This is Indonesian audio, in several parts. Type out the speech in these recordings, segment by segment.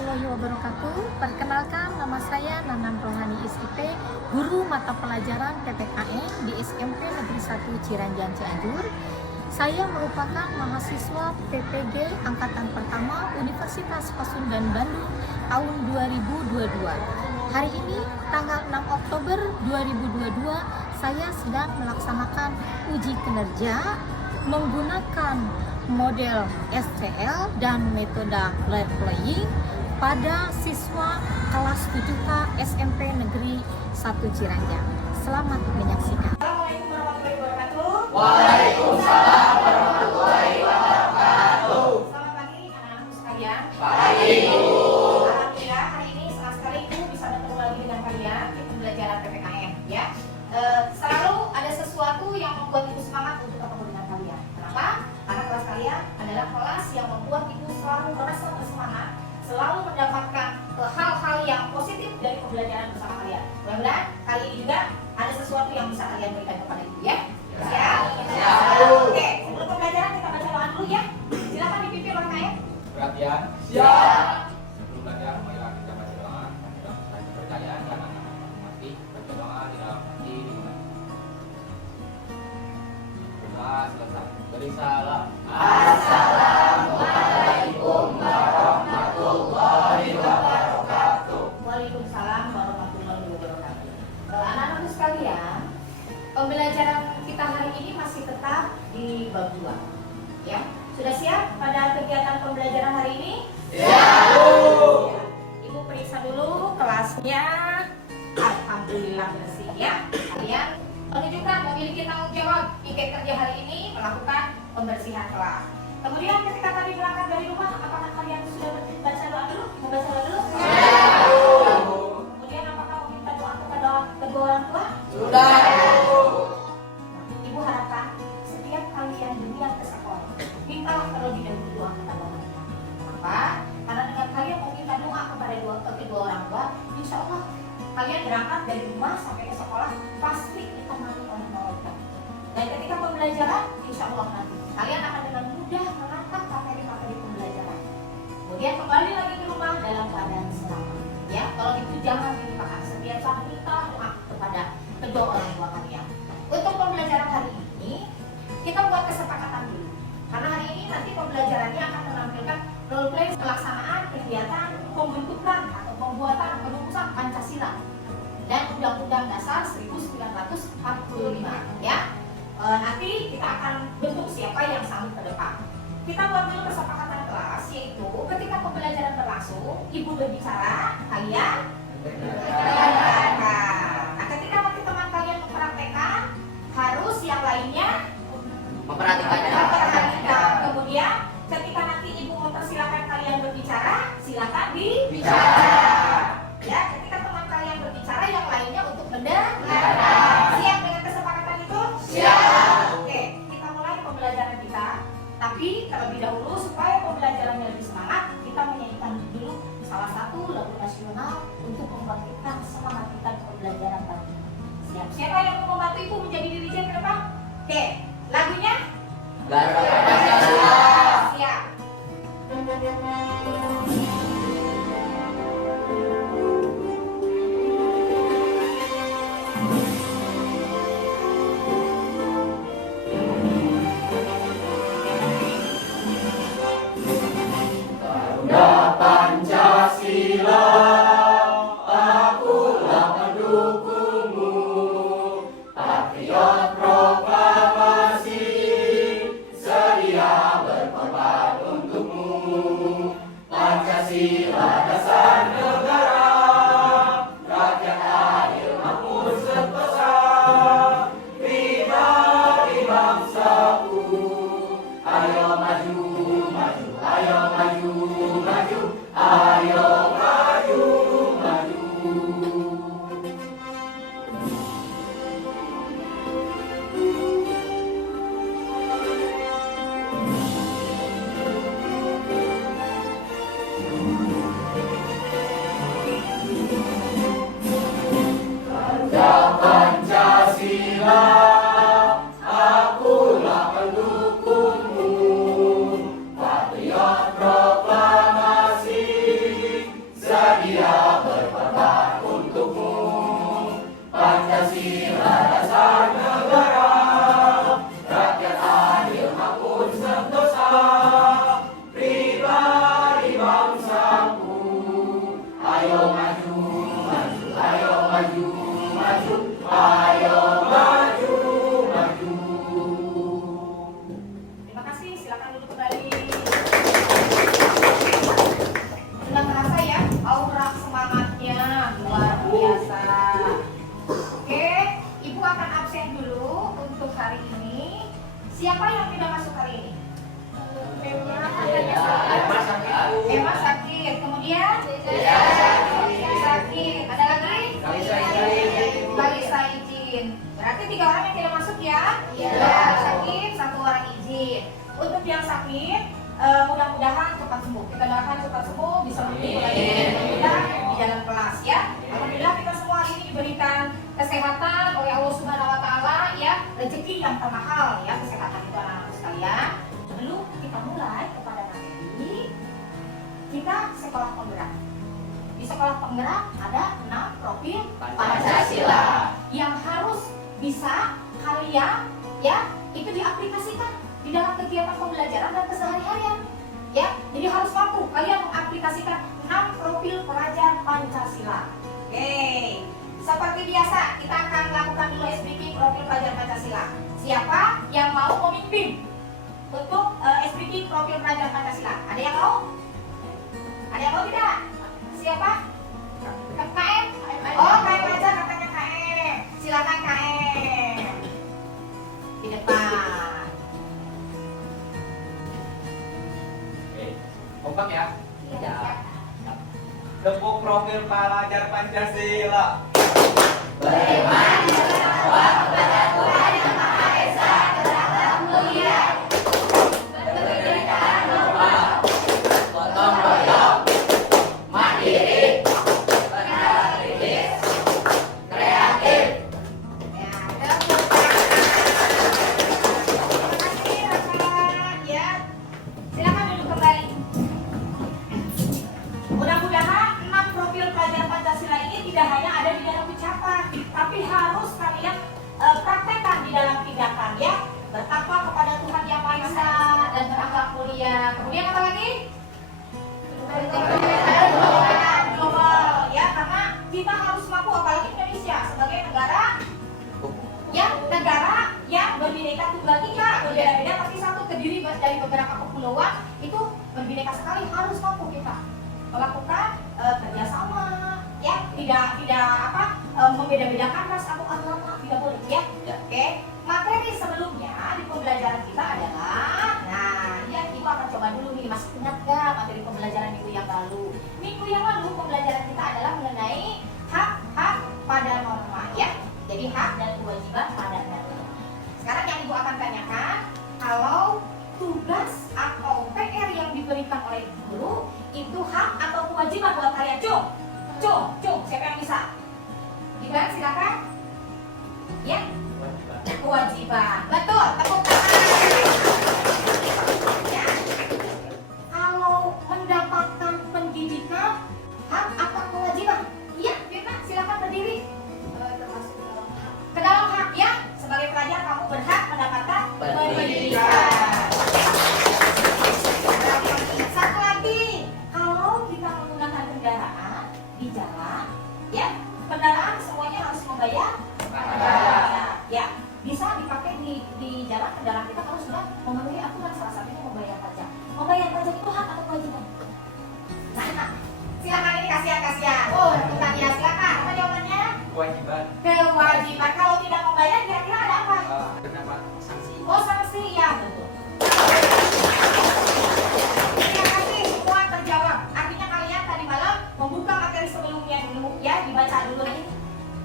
warahmatullahi wabarakatuh. Perkenalkan, nama saya Nanam Rohani SIP, guru mata pelajaran PPKN di SMP Negeri 1 Ciranjang Cianjur. Saya merupakan mahasiswa PPG Angkatan Pertama Universitas Pasundan Bandung tahun 2022. Hari ini, tanggal 6 Oktober 2022, saya sedang melaksanakan uji kinerja menggunakan model STL dan metode role playing pada siswa kelas 7K SMP Negeri 1 Ciranjang. Selamat menyaksikan. Assalamualaikum warahmatullahi wabarakatuh. Waalaikumsalam warahmatullahi wabarakatuh. Selamat pagi anak-anakku sekalian. Pagi, Bu. Alhamdulillah hari ini senang sekali Ibu bisa bertemu lagi dengan kalian di pembelajaran PPKN ya. Selalu ada sesuatu yang membuat Ibu semangat untuk ketemu dengan kalian. Kenapa? Karena kelas kalian adalah kelas yang membuat Ibu selalu merasa bersemangat, selalu mendapatkan hal-hal yang positif dari pembelajaran bersama kalian. Mudah-mudahan kali ini juga ada sesuatu yang bisa kalian berikan kepada Ibu ya. Siap? Oke, sebelum pembelajaran kita baca doa dulu ya. Silakan dipimpin oleh Kak. Perhatian. Siap. Sebelum belajar, marilah kita baca doa. Mudah-mudahan kepercayaan dan anak-anak menghormati. Baca doa di dalam hati dimulai. Doa selesai. Beri salam. Assalamualaikum warahmatullahi wabarakatuh. Waalaikumsalam warahmatullahi wabarakatuh. Anak-anakku sekalian, pembelajaran kita hari ini masih tetap di bab 2. Ya, sudah siap pada kegiatan pembelajaran hari ini? Siap. Ibu periksa dulu kelasnya. Alhamdulillah bersih ya. Kalian menunjukkan memiliki tanggung jawab ikat kerja hari ini melakukan pembersihan kelas. Kemudian ketika tadi berangkat dari rumah, apakah kalian sudah baca doa dulu? Membaca doa dulu? Kemudian apakah meminta doa kepada kedua orang tua? Sudah. Ibu harapkan setiap kalian berniat ke sekolah, mintalah terlebih dahulu doa kepada orang tua. Kenapa? Karena dengan kalian meminta doa kepada kedua orang tua, insya Allah kalian berangkat dari rumah sampai ke sekolah pasti ditemani oleh malaikat. Dan ketika pembelajaran, insya Allah nanti kalian akan dengan mudah menatap materi-materi pembelajaran. Kemudian kembali lagi ke rumah dalam keadaan selamat. Ya, kalau itu jangan dilupakan. Setiap saat minta doa kepada kedua orang tua kalian. Untuk pembelajaran hari ini, kita buat kesepakatan dulu. Karena hari ini nanti pembelajarannya akan menampilkan role play pelaksanaan kegiatan pembentukan atau pembuatan perumusan Pancasila dan Undang-Undang Dasar 1945 ya. Nanti kita akan bentuk siapa yang sambut ke depan. Kita buat dulu kesepakatan kelas, yaitu ketika pembelajaran berlangsung, Ibu berbicara, kalian mendengarkan. Nah, ketika nanti teman kalian mempraktekkan, harus yang lainnya memperhatikan. Kemudian ketika nanti Ibu mempersilakan kalian berbicara, silakan dibicara. Ya, ketika teman kalian berbicara, yang lainnya untuk mendengar. Siap dengan kesepakatan itu? Siap. Oke, kita mulai pembelajaran kita. Tapi terlebih dahulu supaya pembelajarannya lebih semangat, kita menyanyikan dulu salah satu lagu nasional untuk membangkitkan semangat kita di pembelajaran tadi. Siap. Siapa yang mau membantu Ibu menjadi dirijen ke depan? Oke, lagunya? Garuda Pancasila. Siap. Garuda Pancasila, akulah pendukungmu, patriot proklama. Terima kasih, silakan duduk kembali. Sudah terasa ya aura semangatnya luar biasa. Oke, Ibu akan absen dulu untuk hari ini. Siapa yang tidak masuk hari ini? Emma sakit. Kemudian sakit. Ada lagi? Kalisa izin. Berarti 3 orang yang tidak masuk ya? Sakit, 1 orang izin. Untuk yang sakit, mudah-mudahan cepat sembuh. Kita doakan cepat sembuh, bisa mulai di jalan kelas ya. Alhamdulillah kita semua hari ini diberikan kesehatan oleh Allah Subhanahu Wa Taala ya, rezeki yang termahal ya, kesehatan itu anak-anak sekalian. Sebelum kita mulai kepada materi, kita sekolah penggerak. Di sekolah penggerak ada 6 profil Pancasila yang harus bisa kalian ya itu diaplikasikan di dalam kegiatan pembelajaran dan keseharian ya. Jadi harus mampu kalian mengaplikasikan 6 profil pelajar Pancasila. Oke, seperti biasa kita akan melakukan dulu speaking profil pelajar Pancasila. Siapa yang mau memimpin untuk speaking profil pelajar Pancasila? Ada yang mau? Ada yang mau tidak? Siapa? KM? Oh, KM aja katanya KM. Silakan KM. Di depan. Oke, kompak ya. Iya. Tepuk profil pelajar Pancasila. Silakan duduk kembali. Mudah-mudahan 6 profil pelajar Pancasila ini tidak hanya ada di dalam ucapan, tapi harus kalian praktekkan di dalam tindakan ya. Bertakwa kepada Tuhan Yang Maha Esa dan berakhlak mulia. Kemudian apa lagi? Global ya, karena kita harus mampu, apalagi Indonesia sebagai negara yang berbineka tunggal ika, berbeda-beda tapi satu, terdiri dari beberapa kepulauan, itu berbineka sekali. Harus mampu kita melakukan kerjasama ya, tidak membeda-bedakan ras atau agama, tidak boleh ya. Oke, materi sebelumnya di pembelajaran kita adalah, nah ya Ibu akan coba dulu nih, masih ingat gak materi pembelajaran minggu yang lalu? Minggu yang lalu pembelajaran kita adalah mengenai hak-hak pada norma ya. Jadi hak dan kewajiban pada norma. Sekarang yang Ibu akan tanyakan, kalau tugas atau PR yang diberikan oleh guru itu hak atau kewajiban buat kalian? Cung, siapa yang bisa? Iban, silakan. Ya, kewajiban. Betul, tepuk tangan. Ya. Kalau mendapatkan pendidikan, hak atau kewajiban? Iya, Firna, silakan berdiri. Ke dalam hak ya, sebagai pelajar kamu berhak mendapatkan pendidikan. Satu lagi, kalau kita menggunakan kendaraan di jalan, ya kendaraan semuanya harus membayar pajak. Ya, bisa dipakai di jalan kendaraan kita kalau sudah memenuhi aturan, salah satunya membayar pajak. Membayar pajak itu hak atau kewajiban? Nah, silakan ini kasihan. Oh, bukan ya, silakan. Apa jawabannya? Kewajiban. Kewajiban. Kalau tidak membayar kira-kira ada apa? Terdapat sanksi. Oh, sanksi ya, betul. Terima kasih, semua terjawab. Artinya kalian tadi malam membuka materi sebelumnya dulu ya, dibaca dulu.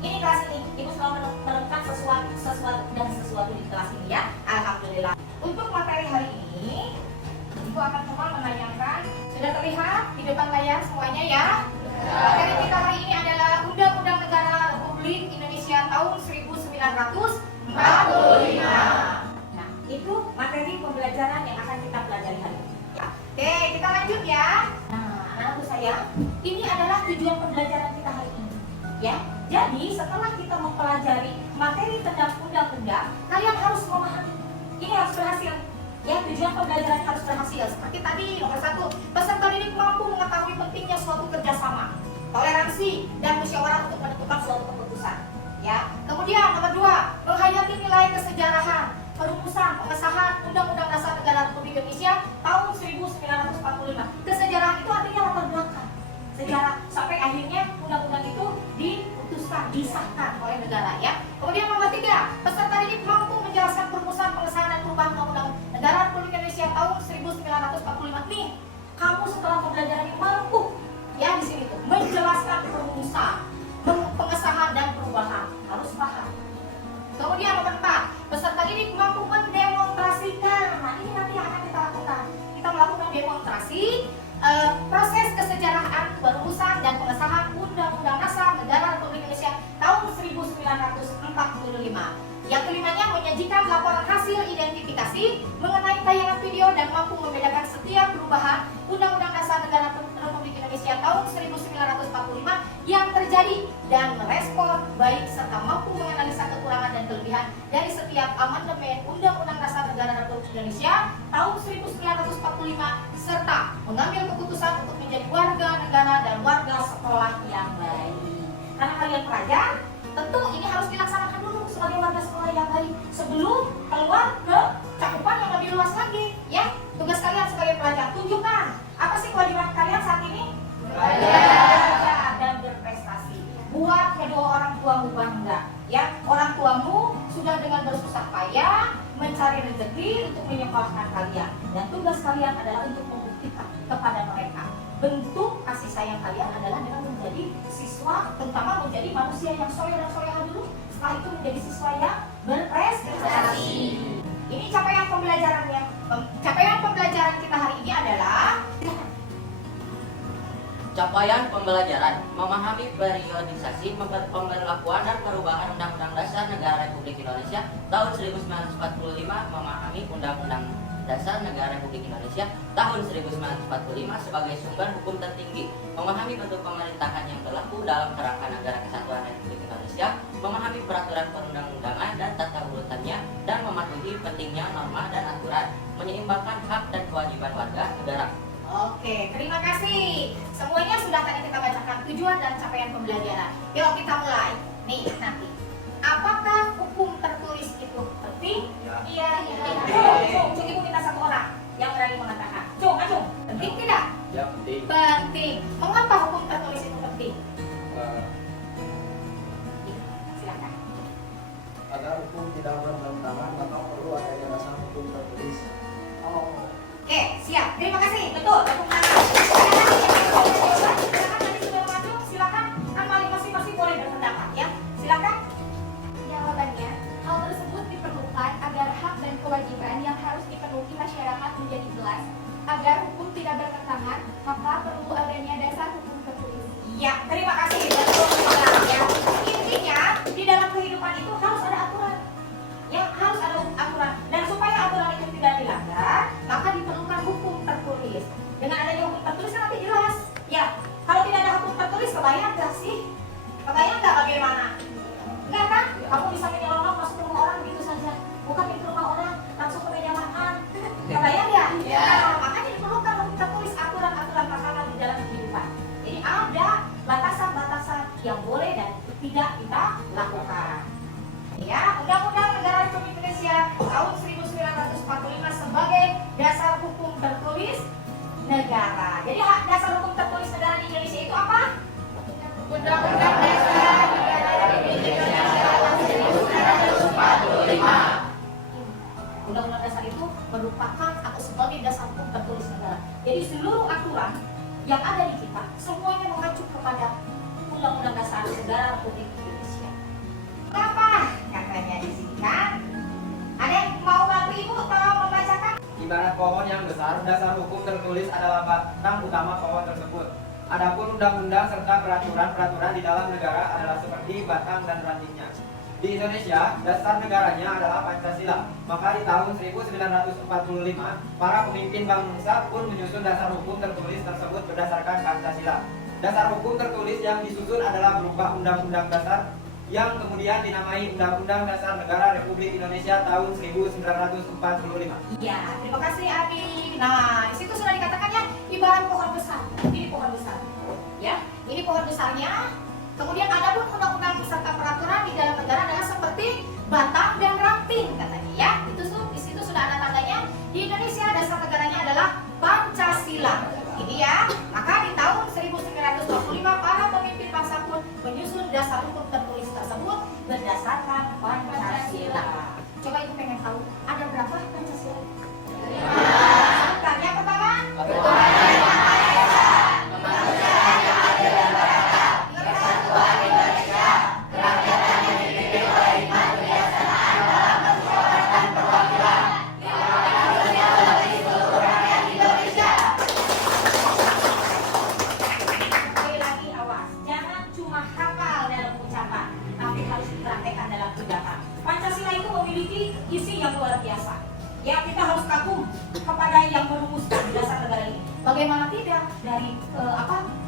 Ini kelas ini, Ibu selalu menemukan sesuatu di kelas ini ya. Alhamdulillah. Untuk materi hari ini, Ibu akan coba menanyakan. Sudah terlihat di depan layar semuanya ya? Materi kita hari ini adalah Undang-Undang Negara Republik Indonesia tahun 1945. Nah, itu materi pembelajaran yang akan kita pelajari hari ini. Oke, kita lanjut ya. Nah, anak-anakku sayang, ini adalah tujuan pembelajaran kita hari ini. Ya, jadi setelah kita mempelajari materi tentang undang-undang, kalian harus memahami. Ini harus berhasil. Ya, tujuan pembelajaran harus berhasil. Seperti tadi, nomor 1, peserta didik mampu mengetahui pentingnya suatu kerjasama, toleransi, dan musyawarah untuk menentukan suatu keputusan. Ya, kemudian dilaksanakan oleh negara ya. Kemudian nomor 3, peserta didik mampu menjelaskan perumusan pengesahan dan perubahan Undang-Undang Negara Republik Indonesia tahun 1945. Nih, kamu setelah pembelajaran ini mampu ya di sini tuh menjelaskan perumusan, pengesahan dan perubahan, harus paham. Kemudian nomor 4, peserta didik mampu mendemonstrasikan. Nah, ini nanti yang akan kita lakukan. Kita melakukan demonstrasi proses kesejarahan perumusan dan pengesahan Undang-Undang Dasar Negara Republik Indonesia tahun 1945. Yang kelimanya, menyajikan laporan hasil identifikasi mengenai tayangan video dan mampu membedakan setiap perubahan Undang-Undang Dasar Negara Republik Indonesia tahun 1945 yang terjadi dan merespon baik serta mampu menganalisa kekurangan dan kelebihan dari setiap amandemen Undang-Undang Dasar Negara Republik Indonesia tahun 1945 serta mengambil keputusan untuk menjadi warga negara dan warga sekolah yang baik. Karena kalian pelajar, tentu ini harus dilaksanakan dulu sebagai warga sekolah yang baik sebelum keluar ke cakupan yang lebih luas lagi ya. Tugas kalian sebagai pelajar, tunjukkan apa sih kewajiban kalian saat ini? Belajar dan berprestasi. Buat kedua orang tuamu bangga ya. Orang tuamu sudah dengan bersusah payah mencari rezeki untuk menyekolahkan kalian, dan tugas kalian adalah untuk membuktikan kepada mereka bentuk kasih sayang kalian adalah dengan menjadi siswa, terutama menjadi manusia yang soleh dan soleha dulu. Setelah itu menjadi siswa yang berprestasi. Ini capaian pembelajarannya. Capaian pembelajaran kita hari ini adalah capaian pembelajaran memahami periodisasi, pemberlakuan dan perubahan Undang-Undang Dasar Negara Republik Indonesia tahun 1945, memahami Undang-Undang Dasar Negara Republik Indonesia tahun 1945 sebagai sumber hukum tertinggi, memahami bentuk pemerintahan yang berlaku dalam kerangka negara kesatuan Republik Indonesia, memahami peraturan perundang-undangan dan tata urutannya, dan mematuhi pentingnya norma dan aturan, menyeimbangkan hak dan kewajiban warga negara. Oke, terima kasih. Semuanya sudah tadi kita bacakan tujuan dan capaian pembelajaran. Yuk kita mulai. Nih nanti, apakah hukum tertulis itu penting? Iya. Cung, ibu minta satu orang yang berani mengatakan. Cung, penting tidak? Ya, penting. Penting. Mengapa hukum tertulis itu penting? Silakan. Agar hukum tidak bertentangan maka perlu adanya dasar hukum tertulis. Oke, siap. Terima kasih. Betul. Tepuk tangan. Silakan tadi sudah mengacung. Silakan. Kan masing-masing boleh berpendapat ya. Silakan. Jawabannya, hal tersebut diperlukan agar hak dan kewajiban yang harus dipenuhi masyarakat menjadi jelas. Agar hukum tidak bertentangan, maka perlu adanya dasar hukum tertulis. Ya, terima kasih. Betul ya. Intinya di dalam kehidupan itu harus ada aturan. Ya, harus ada aturan. Dan supaya aturan itu tidak dilanggar, maka diperlukan hukum tertulis. Dengan adanya hukum tertulis kan nanti jelas. Ya, kalau tidak ada hukum tertulis, kebayang nggak sih? Kebayang nggak bagaimana? Enggak kan? Kamu bisa menyelonong masuk ke rumah orang begitu saja. Bukan pintu rumah orang, langsung ke meja makan. Kebayang ya? Ya. Nah, makanya diperlukan hukum tertulis, aturan-aturan makanan di dalam kehidupan. Jadi ada batasan-batasan yang boleh dan tidak kita lakukan. Ya, Undang-Undang Negara Republik Indonesia tahun 1945 sebagai dasar hukum tertulis negara. Jadi dasar hukum tertulis negara di Indonesia itu apa? Undang-Undang Dasar Negara Republik Indonesia tahun 1945. Undang-Undang Dasar itu merupakan atau sebagai dasar hukum tertulis negara. Jadi seluruh aturan yang ada di kita semuanya mengacu kepada Undang-Undang Dasar Negara Republik Indonesia. Kenapa? Katanya di sini kan. Ada yang mau bantu ibu tolong membacakan? Ibarat pohon yang besar, dasar hukum tertulis adalah batang utama pohon tersebut. Adapun undang-undang serta peraturan-peraturan di dalam negara adalah seperti batang dan rantingnya. Di Indonesia, dasar negaranya adalah Pancasila. Maka di tahun 1945, para pemimpin bangsa pun menyusun dasar hukum tertulis tersebut berdasarkan Pancasila. Dasar hukum tertulis yang disusun adalah berupa Undang-Undang Dasar yang kemudian dinamai Undang-Undang Dasar Negara Republik Indonesia tahun 1945. Iya, terima kasih Abi. Nah, di situ sudah dikatakan ya, ibarat pohon besar. Ini pohon besar. Ya, ini pohon besarnya. Kemudian ada pun undang-undang serta peraturan di dalam negara adalah seperti batang dan ranting katanya ya. Itu di situ sudah ada tandanya. Di Indonesia dasar negaranya adalah Pancasila. Ini ya. Maka di tahun 1945 para pemimpin bangsa pun menyusun dasar hukum tertulis tersebut berdasarkan Pancasila. Coba Ibu pengen tahu ada berapa Pancasila? Sebutkan yang pertama. Sekali lagi awas, jangan cuma hafal dalam ucapan, tapi harus dipraktekkan dalam tindakan. Pancasila itu memiliki isi yang luar biasa. Ya, kita harus kagum kepada yang merumuskan dasar negara ini. Bagaimana tidak dari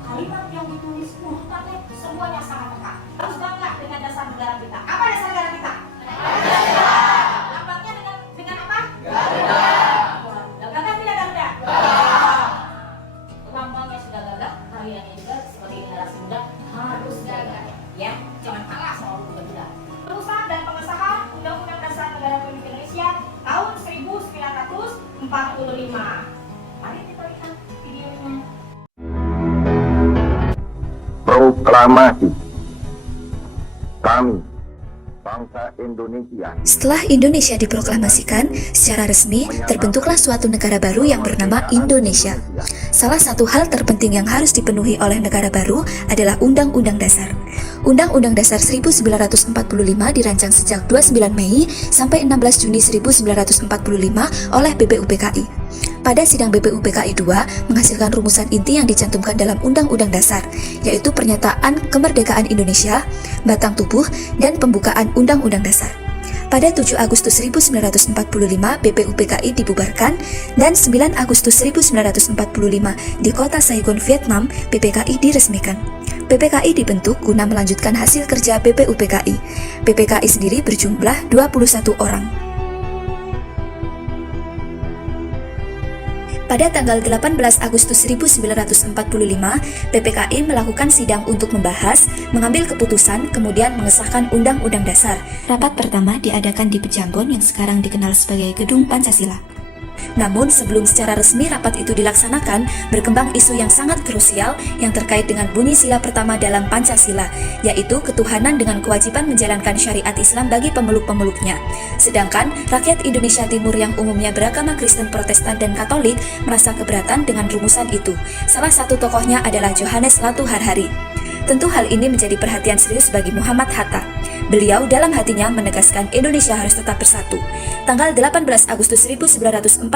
kalimat yang ditulis urutannya semuanya sangat lengkap. Harus bangga dengan dasar negara kita. Apa dasar negara kita? Lambangnya dengan apa? Garuda. Gagah tidak Garuda? Lambangnya sudah gagah, kaliannya juga sebagai generasi muda harus gagah. Ya, jangan kalah sama buku Garuda. Perusahaan dan pengesahan Undang-Undang Dasar Negara Republik Indonesia tahun 1945. Mari kita lihat videonya. Proklamasi kami, bangsa Indonesia. Setelah Indonesia diproklamasikan secara resmi, terbentuklah suatu negara baru yang bernama Indonesia. Salah satu hal terpenting yang harus dipenuhi oleh negara baru adalah Undang-Undang Dasar. Undang-Undang Dasar 1945 dirancang sejak 29 Mei sampai 16 Juni 1945 oleh BPUPKI. Pada sidang BPUPKI II menghasilkan rumusan inti yang dicantumkan dalam Undang-Undang Dasar, yaitu pernyataan kemerdekaan Indonesia, batang tubuh, dan pembukaan Undang-Undang Dasar. Pada 7 Agustus 1945, BPUPKI dibubarkan, dan 9 Agustus 1945 di kota Saigon, Vietnam, PPKI diresmikan. PPKI dibentuk guna melanjutkan hasil kerja BPUPKI. PPKI sendiri berjumlah 21 orang. Pada tanggal 18 Agustus 1945, PPKI melakukan sidang untuk membahas, mengambil keputusan, kemudian mengesahkan Undang-Undang Dasar. Rapat pertama diadakan di Pejambon yang sekarang dikenal sebagai Gedung Pancasila. Namun sebelum secara resmi rapat itu dilaksanakan, berkembang isu yang sangat krusial yang terkait dengan bunyi sila pertama dalam Pancasila, yaitu ketuhanan dengan kewajiban menjalankan syariat Islam bagi pemeluk-pemeluknya. Sedangkan rakyat Indonesia Timur yang umumnya beragama Kristen, Protestan, dan Katolik merasa keberatan dengan rumusan itu. Salah satu tokohnya adalah Johannes Latu Harhari. Tentu hal ini menjadi perhatian serius bagi Muhammad Hatta. Beliau dalam hatinya menegaskan Indonesia harus tetap bersatu. Tanggal 18 Agustus 1945,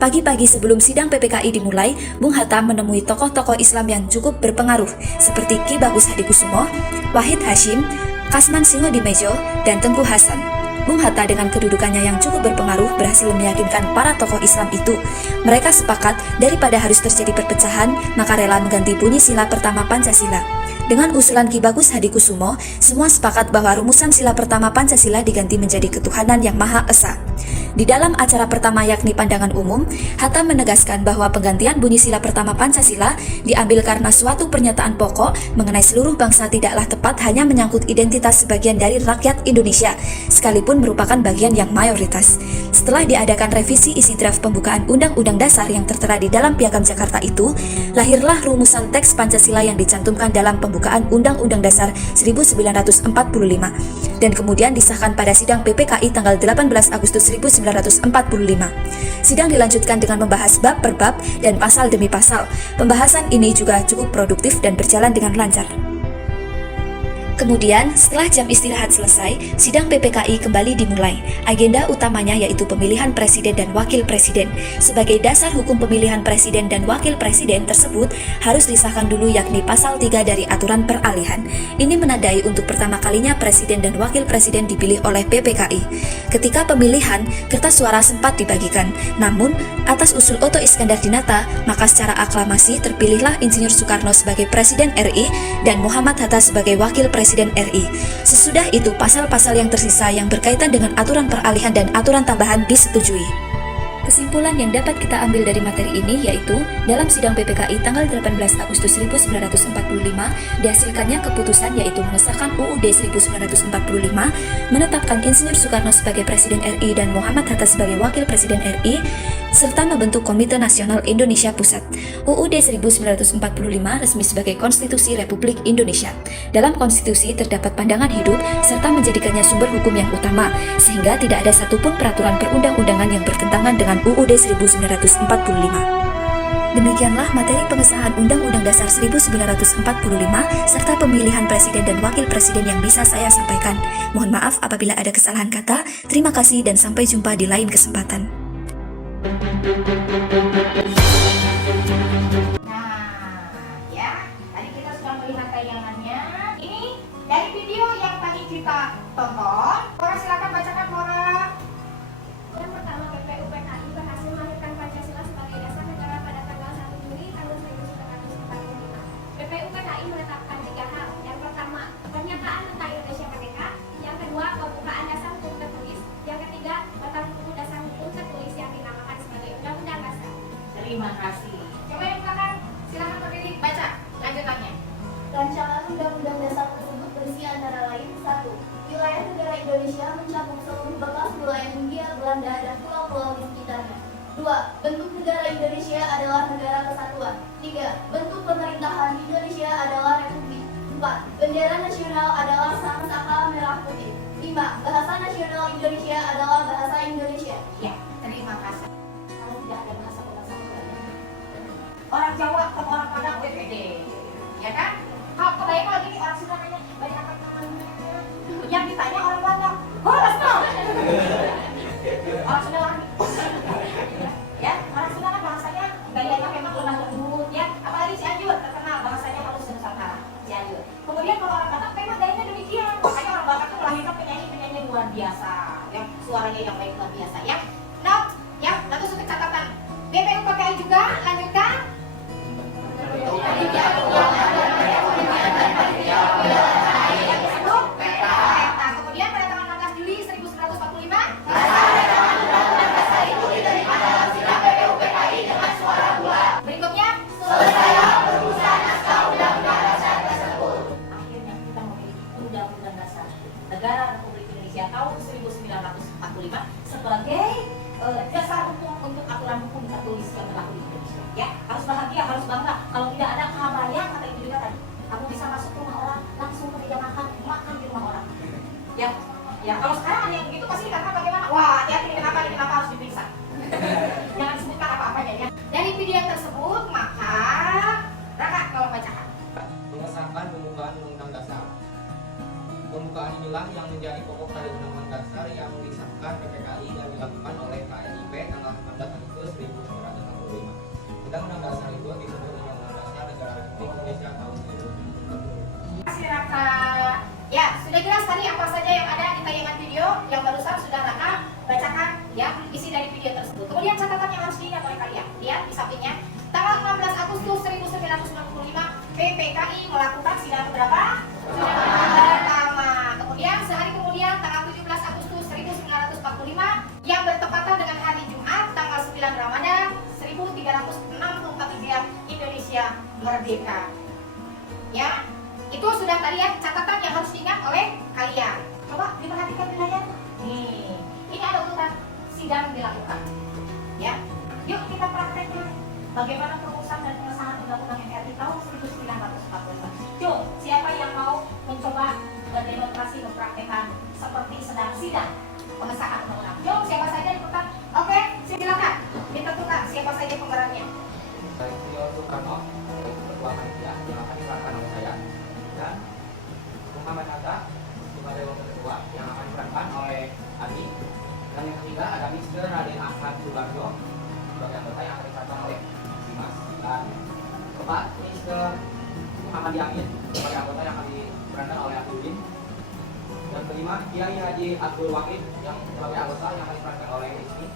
pagi-pagi sebelum sidang PPKI dimulai, Bung Hatta menemui tokoh-tokoh Islam yang cukup berpengaruh seperti Ki Bagus Hadikusumo, Wahid Hashim, Kasman Singodimedjo, dan Tengku Hasan. Bung Hatta dengan kedudukannya yang cukup berpengaruh berhasil meyakinkan para tokoh Islam itu. Mereka sepakat daripada harus terjadi perpecahan, maka rela mengganti bunyi sila pertama Pancasila. Dengan usulan Ki Bagus Hadikusumo, semua sepakat bahwa rumusan sila pertama Pancasila diganti menjadi ketuhanan yang Maha Esa. Di dalam acara pertama yakni pandangan umum, Hatta menegaskan bahwa penggantian bunyi sila pertama Pancasila diambil karena suatu pernyataan pokok mengenai seluruh bangsa tidaklah tepat hanya menyangkut identitas sebagian dari rakyat Indonesia, sekalipun merupakan bagian yang mayoritas. Setelah diadakan revisi isi draft pembukaan Undang-Undang Dasar yang tertera di dalam Piagam Jakarta itu, lahirlah rumusan teks Pancasila yang dicantumkan dalam pembukaan Undang-Undang Dasar 1945 dan kemudian disahkan pada sidang PPKI tanggal 18 Agustus 1945. Sidang dilanjutkan dengan membahas bab per bab dan pasal demi pasal. Pembahasan ini juga cukup produktif dan berjalan dengan lancar. Kemudian, setelah jam istirahat selesai, sidang PPKI kembali dimulai. Agenda utamanya yaitu pemilihan presiden dan wakil presiden. Sebagai dasar hukum pemilihan presiden dan wakil presiden tersebut harus disahkan dulu yakni pasal 3 dari aturan peralihan. Ini menandai untuk pertama kalinya presiden dan wakil presiden dipilih oleh PPKI. Ketika pemilihan, kertas suara sempat dibagikan. Namun, atas usul Otto Iskandar Dinata, maka secara aklamasi terpilihlah Insinyur Soekarno sebagai Presiden RI dan Muhammad Hatta sebagai Wakil Presiden RI. Sesudah itu pasal-pasal yang tersisa yang berkaitan dengan aturan peralihan dan aturan tambahan disetujui. Kesimpulan yang dapat kita ambil dari materi ini yaitu dalam sidang PPKI tanggal 18 Agustus 1945 dihasilkannya keputusan yaitu mengesahkan UUD 1945, menetapkan Insinyur Soekarno sebagai Presiden RI dan Muhammad Hatta sebagai Wakil Presiden RI, serta membentuk Komite Nasional Indonesia Pusat. UUD 1945 resmi sebagai Konstitusi Republik Indonesia. Dalam konstitusi terdapat pandangan hidup serta menjadikannya sumber hukum yang utama, sehingga tidak ada satupun peraturan perundang-undangan yang bertentangan dengan UUD 1945. Demikianlah materi pengesahan Undang-Undang Dasar 1945 serta pemilihan Presiden dan Wakil Presiden yang bisa saya sampaikan. Mohon maaf apabila ada kesalahan kata. Terima kasih dan sampai jumpa di lain kesempatan. Nah, ya, tadi kita sudah melihat tayangannya. Ini dari video yang tadi kita tonton. Mora silakan bacakan, Mora. Yang pertama, BPUPKI berhasil melahirkan Pancasila sebagai dasar negara pada tanggal 1 Juli tahun 1945. BPUPKI menetapkan 3 hal. Yang pertama, pernyataan tentang Indonesia Merdeka. Yang kedua, pembukaan dasar hukum tertulis. Yang ketiga, batang tubuh dasar hukum tertulis yang dinamakan sebagai Undang-Undang Dasar. Terima kasih. Coba yang belakang, silakan berdiri baca lanjutannya. Rancangan Undang-Undang Dasar tersebut berisi antara lain: 1. Wilayah negara Indonesia mencakup seluruh bekas wilayah Hindia Belanda dan pulau-pulau di sekitarnya. 2. Bentuk negara Indonesia adalah negara kesatuan. 3. Bentuk pemerintahan Indonesia adalah republik. 4. Bendera nasional adalah sang saka merah putih. 5. Bahasa nasional Indonesia adalah bahasa Indonesia. Ya, terima kasih. Kalau tidak ada bahasa orang Jawa atau orang Padang WPD, ya kan? Kalau kebayang kalau gini orang Sunda nanya banyak apa namanya? Yang ditanya orang Batak, horas dong. Orang Sunda lagi. Ya, orang Sunda kan bahasanya gayanya memang lemah lembut, ya. Apalagi Cianjur terkenal bahasanya halus dan Nusantara, Cianjur. Kemudian kalau orang Batak memang gayanya demikian. Makanya orang Batak itu melahirkan penyanyi-penyanyi luar biasa, yang suaranya yang baik luar biasa, ya. Nah, ya, lalu satu catatan. BPUPKI juga lanjutkan. Kemudian pada tanggal 16 Juli 1945 berikutnya selesai perusahaan naskah Undang-Undang Dasar tersebut. Akhirnya kita memiliki Undang-Undang Dasar Negara Republik Indonesia tahun 1945 sebagai dasar hukum untuk aturan hukum tertulis yang berlaku di Indonesia. Ya, harus bahagia, harus bangga. Kalau tidak ada kebayang, kata itu juga tadi, kamu bisa masuk rumah orang, langsung ke meja makan di rumah orang. Ya, ya. Kalau sekarang ada yang begitu pasti dikatakan bagaimana? Wah, hati-hati ini kenapa harus diperiksa. Jangan disebutkan apa-apanya ya. Dari video tersebut, maka Raka kalau bacakan. Mengesahkan pembukaan Undang-Undang Dasar. Pembukaan inilah yang menjadi pokok dari Undang-Undang Dasar yang disahkan PPKI dan dilakukan oleh KNIP tanggal 14 Agustus 1945. Undang-Undang Dasar itu disebut Undang-Undang Dasar Negara Republik Indonesia tahun 1945. Terima kasih Raka. Ya, sudah jelas tadi apa saja yang ada di tayangan video yang barusan sudah Raka bacakan ya isi dari video tersebut. Kemudian catatan yang harus diingat oleh kalian. Lihat di sampingnya. Tanggal 16 Agustus 1995 PPKI melakukan sidang berapa? Pertama. Kemudian sehari kemudian tanggal 17 Agustus 1945 yang bertepatan dengan hari Jumat tanggal 9 Ramadan 1364 Hijriah Indonesia merdeka. Ya, itu sudah tadi ya catatan yang harus diingat oleh kalian. Coba diperhatikan di layar. Nih, ini ada urutan sidang dilakukan. Ya, yuk kita praktekkan bagaimana perumusan dan pengesahan Undang-Undang NRI tahun 1945. Yuk, siapa yang mau mencoba berdemonstrasi mempraktekkan seperti sedang sidang pengesahan undang-undang? Yuk, siapa saja ikutan? Oke, silakan. Ditentukan siapa saja pemerannya. Saya Tio Soekarno, Ketua Panitia yang akan diperankan oleh saya, dan Muhammad Hatta sebagai Wakil Ketua yang akan diperankan oleh Adi, dan yang ketiga ada Mr. Raden Ahmad Subarjo sebagai anggota yang akan diperankan oleh Dimas, dan keempat Mr. Muhammad Yamin sebagai anggota yang akan diperankan oleh Abdulin, dan kelima Kiai Haji Abdul Wahid yang sebagai anggota yang akan diperankan oleh Rizky,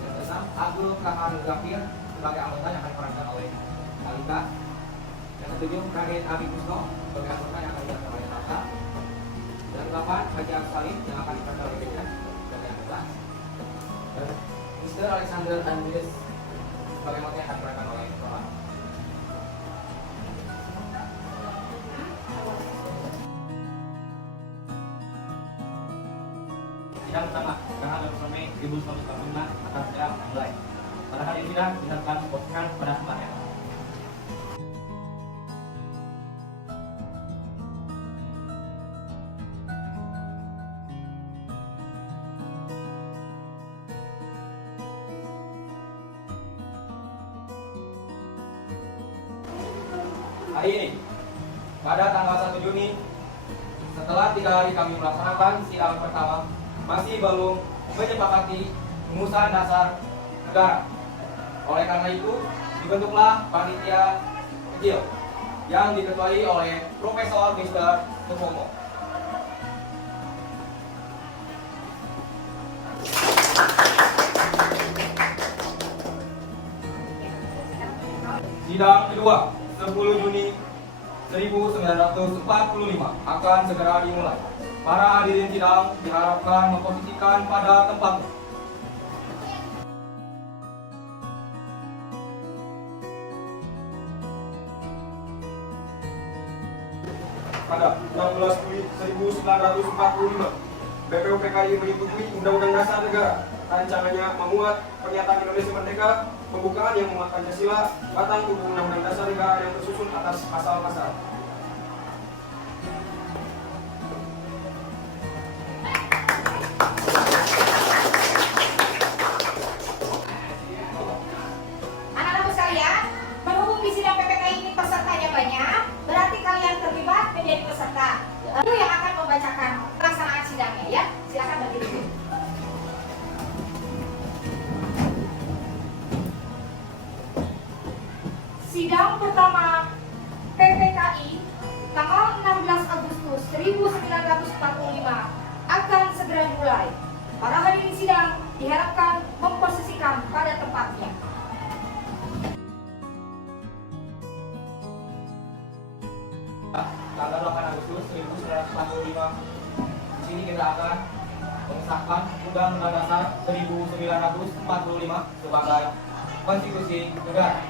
dan keenam Abdul Kahar Zafir sebagai anggota yang akan diperankan oleh Alika, yang ketujuh Raden Abi Kusno sebagai anggota yang akan diperankan oleh Tata, dan delapan Haji Salim yang akan diperankan oleh Beja sebagai anggota, dan Mr. Alexander Andreas sebagai anggota yang akan diperankan oleh Roland. Sidang pertama, tanggal Mei 1945 akan segera dimulai. Pada hari ini sidang diharapkan difokuskan pada tempatnya. Hari ini, pada tanggal 1 Juni, setelah 3 hari kami melaksanakan sidang pertama, masih belum menyepakati rumusan dasar negara. Oleh karena itu, dibentuklah panitia kecil yang diketuai oleh Profesor Mr. Supomo. Sidang kedua 10 Juni 1945 akan segera dimulai. Para hadirin sidang diharapkan memposisikan pada tempatnya. Pada 16 Juli 1945, BPUPKI menyetujui Undang-Undang Dasar Negara. Rancangannya memuat pernyataan Indonesia Merdeka, pembukaan yang memuat Pancasila, batang tubuh Undang-Undang Dasar Negara yang tersusun atas pasal-pasal. Anak-anak sekalian, berhubung di sidang PPKI ini pesertanya banyak, berarti kalian terlibat menjadi peserta. Itu yang akan membacakan pelaksanaan sidangnya ya. Silakan berdiri. Sidang pertama PPKI tanggal 16 Agustus 1945 akan segera dimulai. Para hadirin sidang diharapkan memposisikan pada tempatnya. Tanggal 8 Agustus 1945, di sini kita akan mengesahkan Undang-Undang Dasar 1945 sebagai konstitusi negara.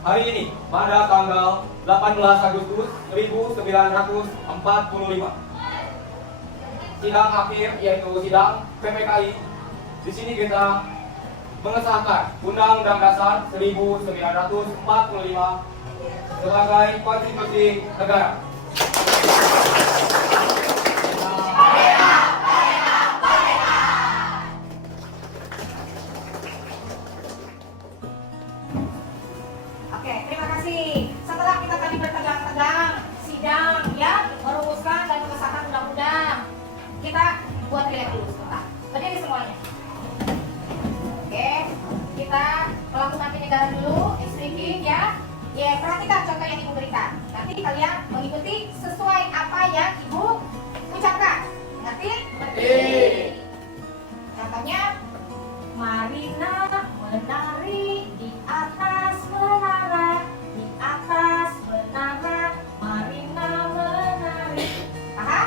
Hari ini, pada tanggal 18 Agustus 1945, sidang akhir yaitu sidang PPKI. Di sini kita mengesahkan Undang-Undang Dasar 1945 sebagai konstitusi negara. Oke, terima kasih. Setelah kita tadi bertegang-tegang sidang ya, merumuskan dan mengesahkan undang-undang, kita buat relax dulu sebentar. Berdiri semuanya. Oke, kita melakukan penyegaran dulu, speaking ya. Ya, perhatikan contoh yang Ibu berikan. Nanti kalian mengikuti sesuai apa yang Ibu ucapkan. Ngerti? Contohnya, Marina menari di atas menara, di atas menara, Marina menari. Paham?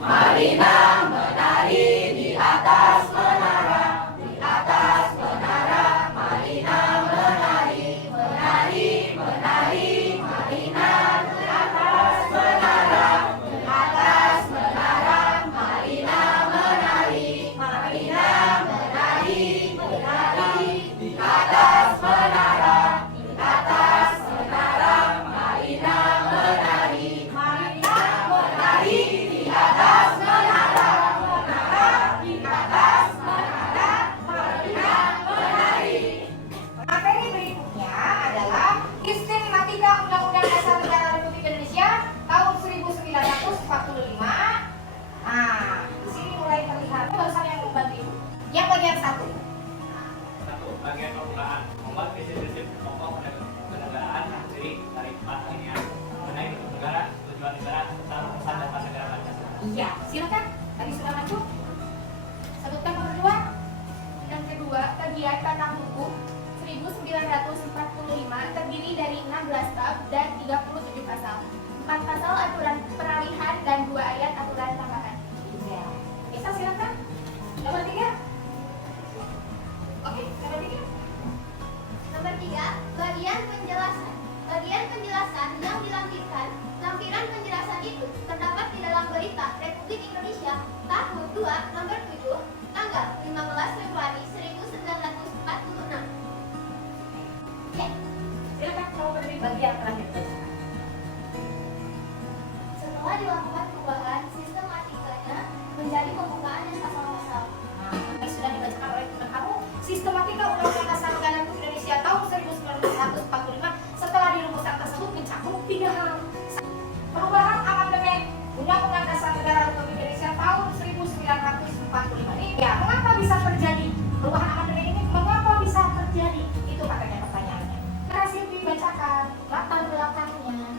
Marina menari di atas menara, di atas menara, Marina menari, menari, menari, Marina di atas menara, di atas menara, Marina menari, Marina menari, menari, di atas menara, di atas menara, Marina menari, Marina menari, di atas menara, menara, di atas menara, Marina menari. Materi berikutnya adalah Sistematika Undang-Undang Dasar Negara Republik Indonesia tahun 1945. Nah, di sini mulai terlihat barusan yang membantu Ibu. Yang bagian 1. 1. Bagian pembukaan membuat prinsip-prinsip pokok kenegaraan dari 4 alinea mengenai bentuk negara, tujuan negara, serta rumusan dasar negara Pancasila. Iya, silakan. Tadi sudah masuk. Sebutkan nomor 2. Yang kedua, bagian batang hukum 1945 terdiri dari 16 bab dan 37 pasal. 4 pasal aturan peralihan dan 2 ayat aturan tambahan. Iya. Bisa silakan. Nomor 3. Oke, nomor 3. Nomor 3, bagian penjelasan. Bagian penjelasan yang dilampirkan. Lampiran penjelasan itu dilakukan perubahan sistematikanya menjadi pembukaan dan pasal-pasal. Nah, yang sudah dibacakan oleh teman kamu, sistematika Undang-Undang Dasar Negara Republik Indonesia tahun 1945 setelah dirumuskan tersebut mencakup 3 hal. Perubahan amandemen Undang-Undang Dasar Negara Republik Indonesia tahun 1945 ini, ya mengapa bisa terjadi perubahan amandemen ini? Mengapa bisa terjadi? Itu katanya pertanyaannya. Kasih dibacakan latar belakangnya.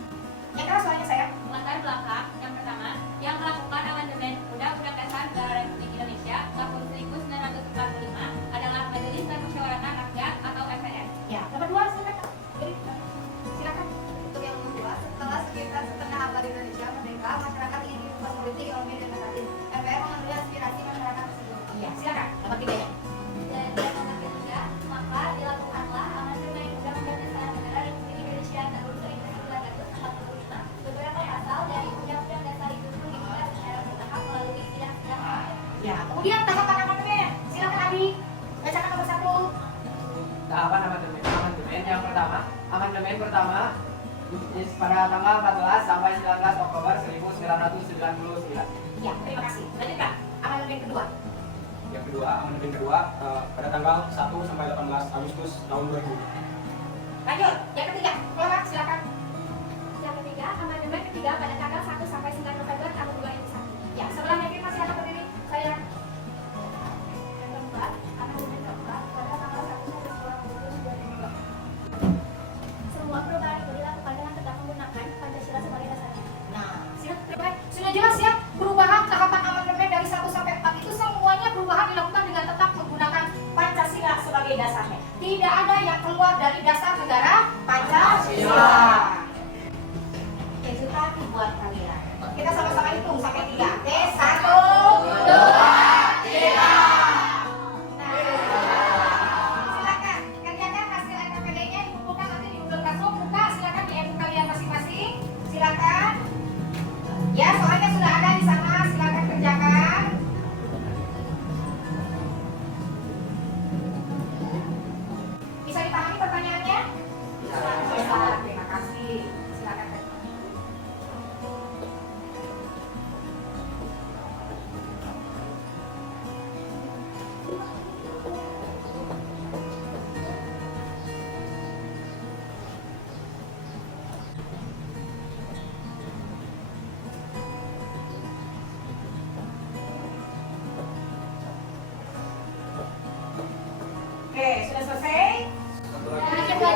Yang keras soalnya saya. Latar belakang yang pertama, yang melakukan amandemen Undang-Undang Dasar Negara Republik Indonesia tahun 1945 adalah Majelis Permusyawaratan Rakyat atau MPR. Ya, nomor 2 silakan. Silakan. Untuk yang kedua, setelah sekitar setengah abad Indonesia merdeka, masyarakat ingin diubah politik, ekonomi, dan demokratis. MPR mengambil aspirasi masyarakat tersebut. Iya, silakan. Nomor 3 ya. Dan yang nomor ketiga, maka dilakukanlah amandemen Undang-Undang Dasar Negara Republik Indonesia tahun 1945. Beberapa pasal dari Undang-Undang Dasar itu pun dibuat secara bertahap melalui sidang-sidang MPR. Ya, kemudian tahapan amandemen. Silakan Adi. Bacakan nomor 1. Tahapan amandemen pertama pada tanggal 14 sampai 19 Oktober 1999. Ya, terima kasih. Lanjutkan. Amandemen kedua. Yang kedua, amandemen kedua pada tanggal 1 sampai 18 Agustus tahun 2000. Lanjut. Yang ketiga. Keluar, silakan. Yang ketiga, amandemen ketiga pada tanggal 1 sampai 9 November tahun 2001. Ya, sebelahnya firman silakan berdiri. Saya. Yang keempat, amandemen keempat pada tanggal 1 sampai 10 Agustus 2002. Semua perubahan itu dilakukan dengan tetap menggunakan Pancasila sebagai dasarnya. Nah, silakan. Sudah jelas ya, perubahan tahapan amandemen dari 1 sampai 4 itu semuanya perubahan dilakukan dengan tetap menggunakan Pancasila sebagai dasarnya. Tidak ada yang keluar dari dasar negara Pancasila. Itu tadi buat kalian. Kita sama-sama hitung sampai 3. Oke, 1, 2, 3. Nah, silakan kerjakan hasil NPD-nya, dikumpulkan nanti di Google Classroom. Buka, silakan di MU kalian masing-masing. Silakan. Ya, soalnya sudah ada di sana. Silakan kerjakan. Bisa dipahami pertanyaannya? Bisa. Terima kasih. Silakan. Oke, sudah selesai?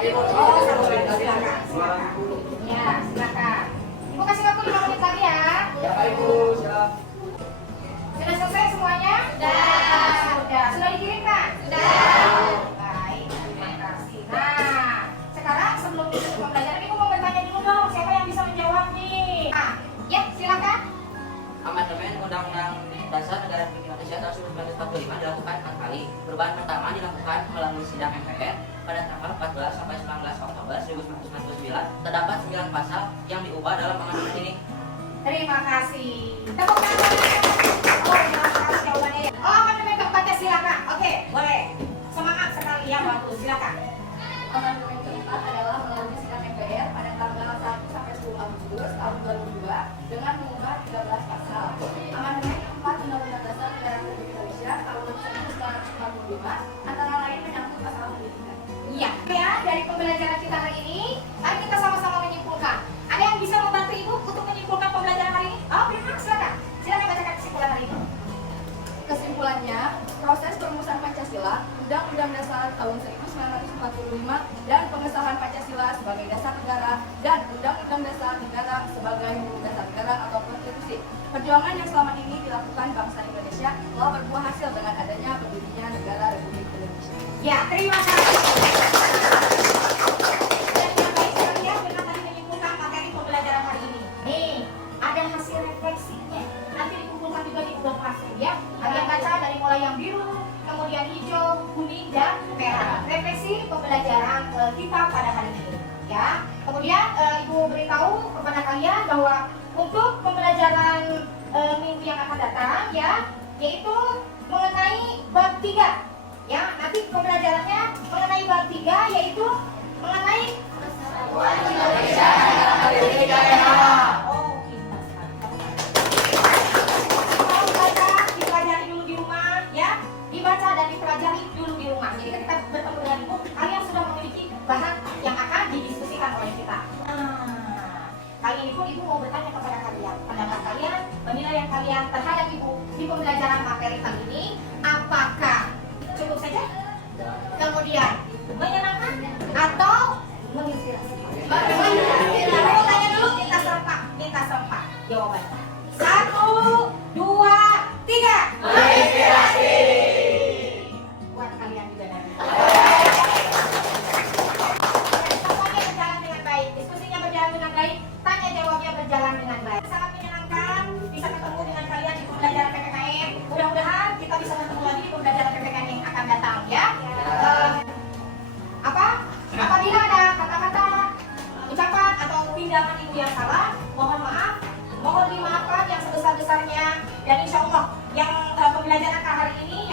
Oh, satu lagi. Silakan. Ya, silakan. Ibu kasih waktu 5 menit lagi ya. Ya, Pak Ibu, siap. Sudah selesai semuanya? Sudah. Sudah dikirimkan? Baik, terima kasih. Nah, sekarang sebelum ditutup pembelajaran, Ibu mau bertanya dulu dong. Siapa yang bisa menjawab nih? Ah, ya, silakan. Amandemen Undang-Undang Dasar Negara Republik Indonesia tahun 1945 dilakukan 4 kali. Perubahan pertama dilakukan melalui sidang MPR pada tanggal 14 sampai 19 Oktober 1999. Terdapat 9 pasal yang diubah dalam amandemen ini. Terima kasih. Tepuk tangan. Oh, terima kasih jawabannya. Oh, amandemen keempatnya silakan. Oke, boleh. Semangat sekali ya, bagus. Silakan. Amandemen keempat adalah melalui sidang MPR pada tanggal 1 sampai 10 Agustus tahun 2002 dengan mengubah 13 pasal. Amandemen keempat Undang-Undang Dasar Negara Republik Indonesia tahun 1945 antara lain menyangkut pasal pendidikan. Iya. Ya, dari pembelajaran kita hari ini, mari kita sama-sama menyimpulkan. Ada yang bisa membantu Ibu untuk menyimpulkan pembelajaran hari ini? Oh, Firman, silakan. Silakan bacakan kesimpulan hari ini. Kesimpulannya, proses perumusan Pancasila, Undang-Undang Dasar tahun 1945 dan pengesahan Pancasila sebagai dasar negara dan Undang-Undang Dasar Negara sebagai dasar negara atau konstitusi. Perjuangan yang selama ini dilakukan bangsa Indonesia telah berbuah hasil dengan adanya berdirinya negara Republik Indonesia. Ya, terima kasih. Dan yang baik sekali ya, Firman tadi menyimpulkan materi pembelajaran hari ini. Nih, ada hasil refleksinya. Nanti dikumpulkan juga di Google Classroom ya. Kalian baca dari mulai yang biru, kemudian hijau, kuning, dan merah. Refleksi pembelajaran kita pada hari ini. Ya. Kemudian Ibu beritahu kepada kalian bahwa untuk pembelajaran minggu yang akan datang ya, yaitu mengenai bab 3. Ya, nanti pembelajarannya mengenai bab 3 yaitu mengenai Indonesia. Oh, pintar sekali. Kali ini pun Ibu mau bertanya kepada kalian, pendapat kalian, penilaian kalian terhadap Ibu di pembelajaran materi kali ini, apakah cukup saja? Kemudian menyenangkan atau menginspirasi? Menginspirasi. Tanya dulu, kita serempak jawabannya. 1, 2, 3. Menginspirasi. Buat kalian juga nanti. Semuanya berjalan dengan baik, diskusinya berjalan dengan baik, tanya jawabnya berjalan dengan baik. Sangat menyenangkan bisa ketemu dengan kalian di pembelajaran PPKN. Mudah-mudahan kita bisa ketemu lagi di pembelajaran PPKN yang akan datang ya. Apabila ada kata-kata, ucapan atau tindakan Ibu yang salah, mohon maaf, mohon dimaafkan yang sebesar-besarnya, dan insya Allah yang pembelajaran hari ini